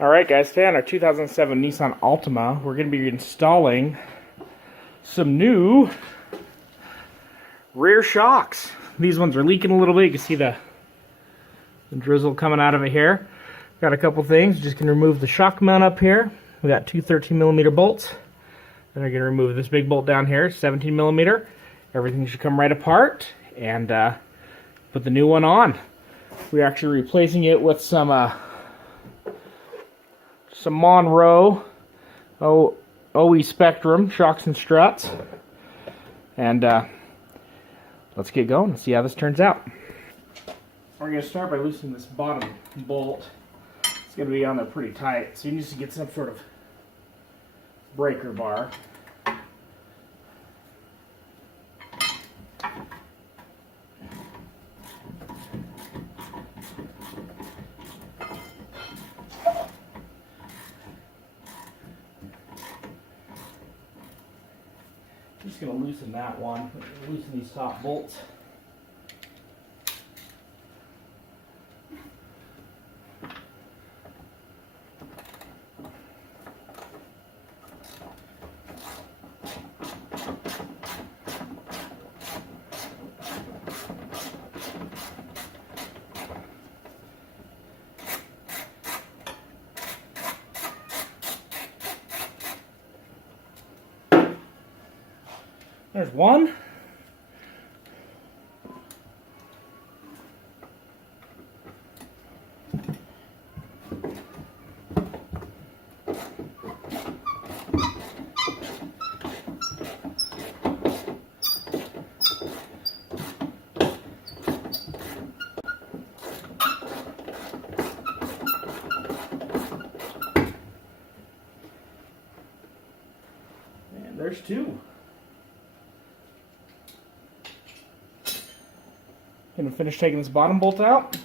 Alright guys, today on our 2007 Nissan Altima, we're going to be installing some new rear shocks. These ones are leaking a little bit. You can see the drizzle coming out of it here. Got a couple things. Just going to remove the shock mount up here. We got two 13mm bolts. Then we're going to remove this big bolt down here, 17mm. Everything should come right apart and put the new one on. We're actually replacing it with some Monroe OE Spectrum shocks and struts. And let's get going and see how this turns out. We're going to start by loosening this bottom bolt. It's going to be on there pretty tight, so you need to get some sort of breaker bar. I'm just going to loosen that one, loosen these top bolts. There's one. And there's two. Gonna finish taking this bottom bolt out.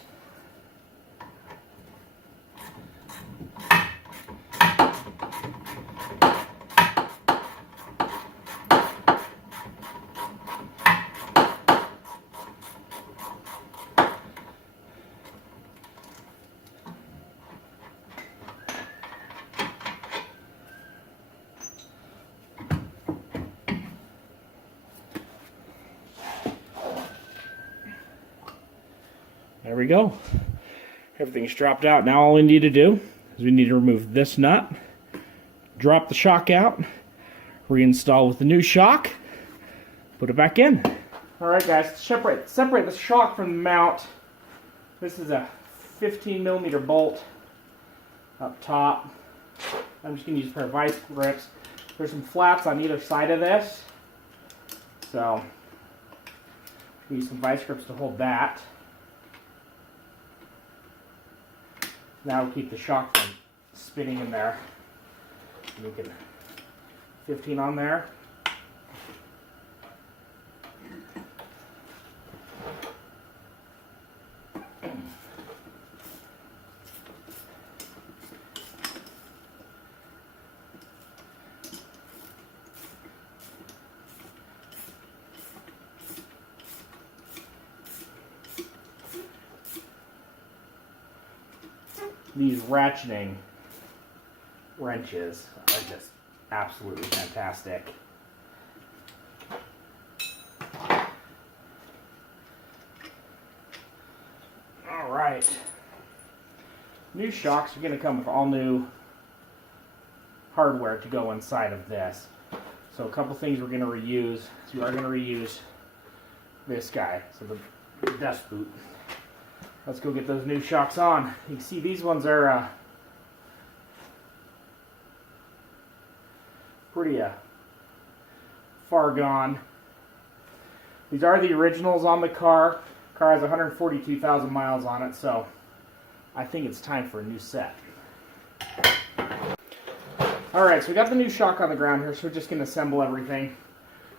There we go. Everything's dropped out. Now all we need to do is we need to remove this nut, drop the shock out, reinstall with the new shock, put it back in. Alright guys, separate the shock from the mount. This is a 15mm bolt up top. I'm just going to use a pair of vice grips. There's some flaps on either side of this, so use some vice grips to hold that. Now we'll keep the shock from spinning in there. We can 15 on there. These ratcheting wrenches are just absolutely fantastic. Alright. New shocks are going to come with all new hardware to go inside of this. So a couple things we're going to reuse. So we are going to reuse this guy, so the dust boot. Let's go get those new shocks on. You can see these ones are pretty far gone. These are the originals on the car. The car has 142,000 miles on it, so I think it's time for a new set. Alright, so we got the new shock on the ground here, so we're just going to assemble everything.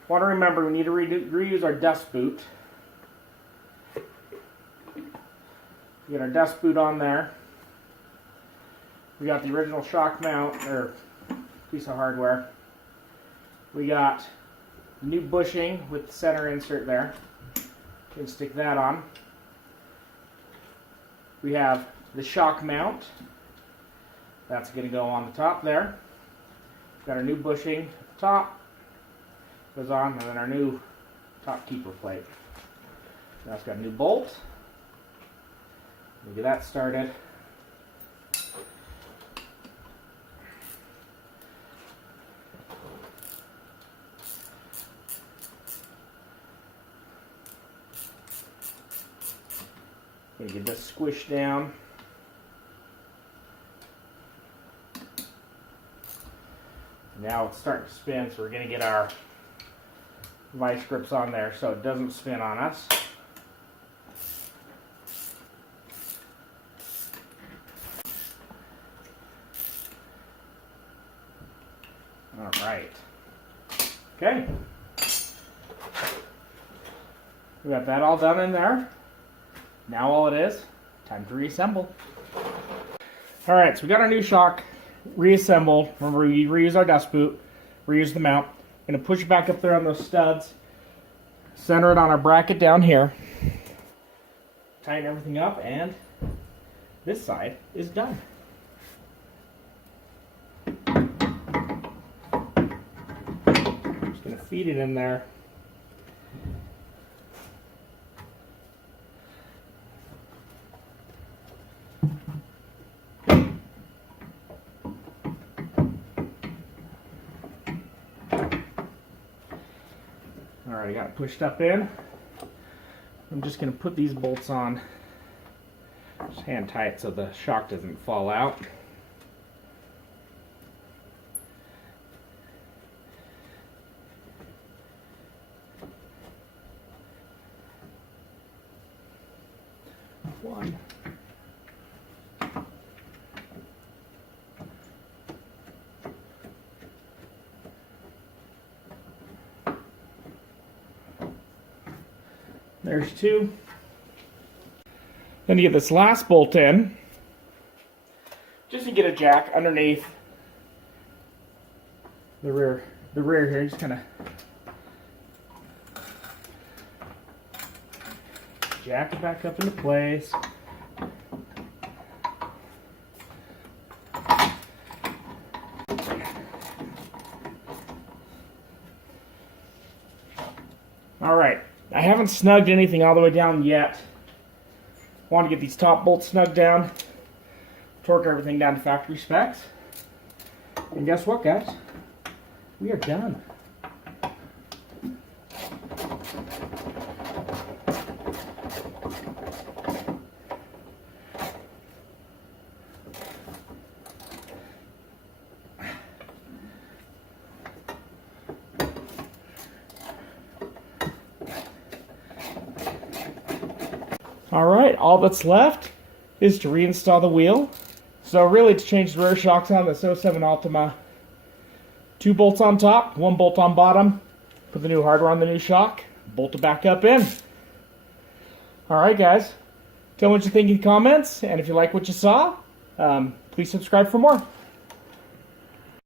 Want to remember, we need to reuse our dust boot. We got our dust boot on there. We got the original shock mount, or piece of hardware. We got the new bushing with the center insert there. You can stick that on. We have the shock mount. That's going to go on the top there. Got our new bushing at the top. Goes on, and then our new top keeper plate. Now it's got a new bolt. We'll get that started. Gonna get this squished down. Now it's starting to spin, so we're gonna get our vice grips on there so it doesn't spin on us. All right. Okay. We got that all done in there. Now all it is, time to reassemble. All right, so we got our new shock reassembled. Remember, we reuse our dust boot, reuse the mount. Gonna push it back up there on those studs, center it on our bracket down here, tighten everything up, and this side is done. Just gonna feed it in there. Alright, I got it pushed up in. I'm just going to put these bolts on, just hand tight so the shock doesn't fall out. One. There's two. Then you get this last bolt in. Just to get a jack underneath the rear here. Just kind of jack it back up into place. All right. I haven't snugged anything all the way down yet. Want to get these top bolts snugged down, torque everything down to factory specs. And guess what, guys? We are done. Alright, all that's left is to reinstall the wheel. So really, to change the rear shocks on this 07 Altima, 2 bolts on top, 1 bolt on bottom, put the new hardware on the new shock, bolt it back up in. Alright guys, tell me what you think in the comments, and if you like what you saw, please subscribe for more.